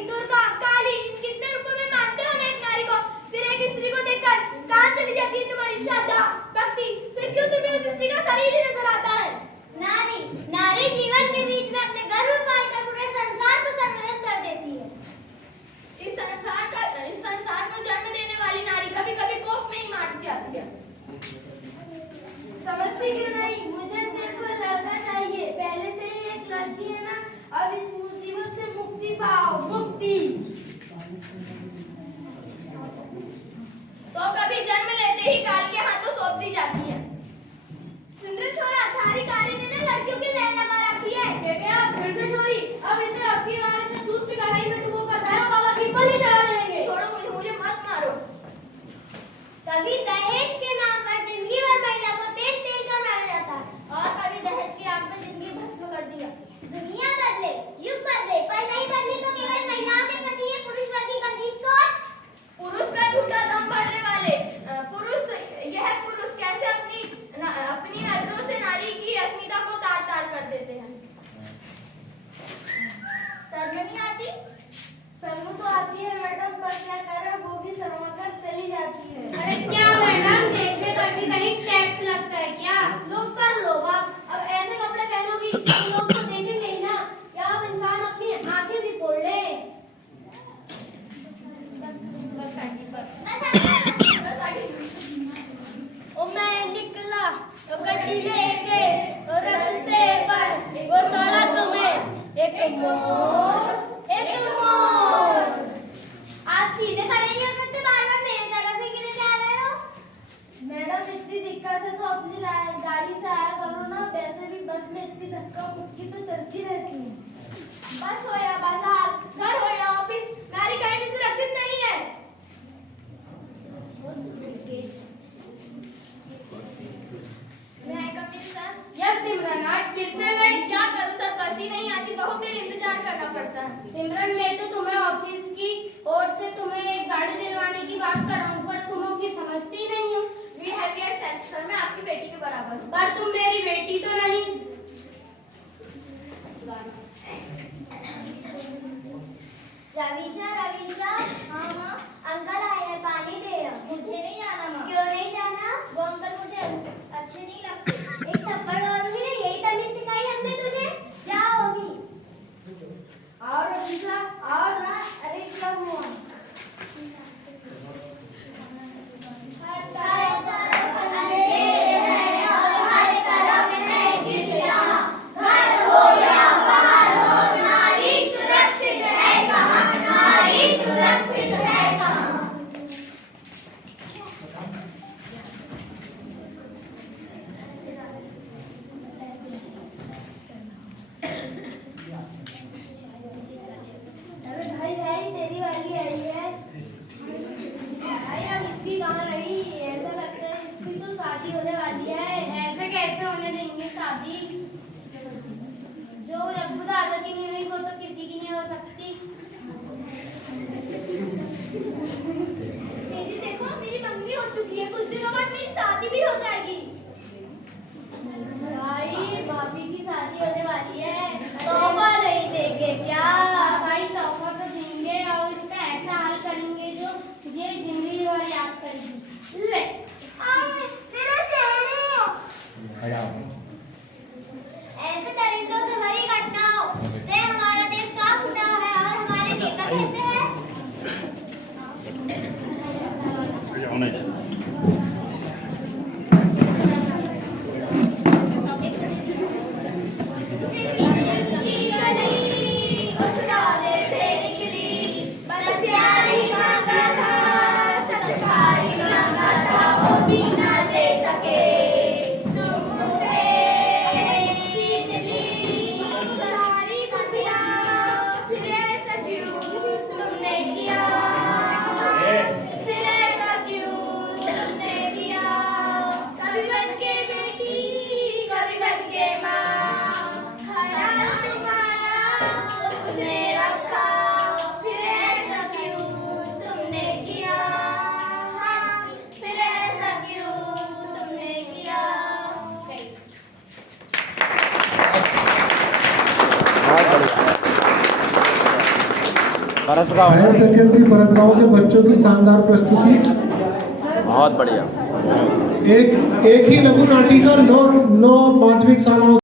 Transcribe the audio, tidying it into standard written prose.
गई, दुर्गा, काली, इन कितने रूपों में मानते हो ना एक नारी को। फिर एक स्त्री को देखकर कहाँ चली जाती है तुम्हारी श्रद्धा, भक्ति? फिर क्यों तुम्हें उस स्त्री का शरीर ही नजर आता है? नारी जीवन के बीच में अपने गर्भ पालकर पूरे संसार को सर्वनाश कर देती है। इस संसार को जन्म देने वाली नारी कभी कभी कोप में ही मार जाती है। समझती क्यों नहीं? मुझे सिर्फ लड़का चाहिए। पहले से ही एक लड़की है ना, अब इस मुसीबत से मुक्ति पाओ, मुक्ति। तो कभी जन्म लेते ही काल के हाथों सौंप दी जाती है। सुन रे छोरा, थारी कारी ने ना लड़कियों की लाइन लगा रखी है। क्या फिर से छोरी? अब इसे आपकी वाले से दूध की कढ़ाई में डुबोकर भैरव बाबा की बलि चढ़ा देंगे। छोड़ो मुझे मत मारो। कभी दहेज के नाम पर जिंदगी भर महिला को तेल तेल कर मारा जाता है, और कभी दहेज की आग में जिंदगी भस्म कर दी जाती है। दुनिया बदले, युग बदले, पर नहीं बदली तो केवल महिलाओं के प्रति ये पुरुष वर्ग की गंदी सोच। पुरुष का झूठा दम भरने वाले यह पुरुष कैसे अपनी नजरों से नारी की अस्मिता को तार तार कर देते हैं। शर्म नहीं आती? शर्म तो आती है मैडम, पर क्या करें, वो भी शर्माकर चली जाती है। अरे क्या मैडम, देखने पर भी कहीं टैक्स लगता है क्या? लोग कर लो बात। अब ऐसे कपड़े पहनोगी तो लोग तो देखेंगे ही ना, या अब इंसान अपनी आंखें भी फोड़ ले। बस आंटी बस। ओ मैं निकला तो गड्डी लेके और रास्ते पर वो सड़क में एक मोर। आप सीधे खड़े नहीं हो सकते, बार-बार मेरे तरफ ही गिरे जा रहे हो। मैडम इतनी दिक्कत है तो अपनी गाड़ी से आया करो ना, वैसे भी बस में इतनी धक्का मुक्की तो चलती रहती है। बस हो या बाजार, घर हो या ऑफिस, नारी कहीं भी सुरक्षित नहीं है। यस सिमरन, आज फिर से लेट। क्या करूं सर, बस ही नहीं आती, बहुत देर इंतजार करना पड़ता है। सिमरन, मैं तो तुम्हें ऑफिस की ओर से तुम्हें एक गाड़ी दिलवाने की बात कर रहा हूँ, पर तुम होगी समझती नहीं हो। We have yourself sir, मैं आपकी बेटी के बराबर हूँ। पर तुम मेरी बेटी तो नहीं। रवीशा, हाँ, अंकल आए हैं, पानी दे। मुझे नहीं जाना माँ। क्यों नहीं जाना? वो अंकल मुझे अच्छे नहीं लगते। एक थप्पड़ और भी, यही तमीज सिखाई हमने तुझे। जाओ अभी। और रवीशा, और ना, अरे क्या हुआ? ऐसे दरिद्रों से भरी घटनाओं से हमारा देश कांप उठा है, और हमारे नेता कहते हैं हायर सेकेंडरी परसगांव के बच्चों की शानदार प्रस्तुति। बहुत बढ़िया। एक ही लघु नाटिका 9 माध्यमिक शालाओं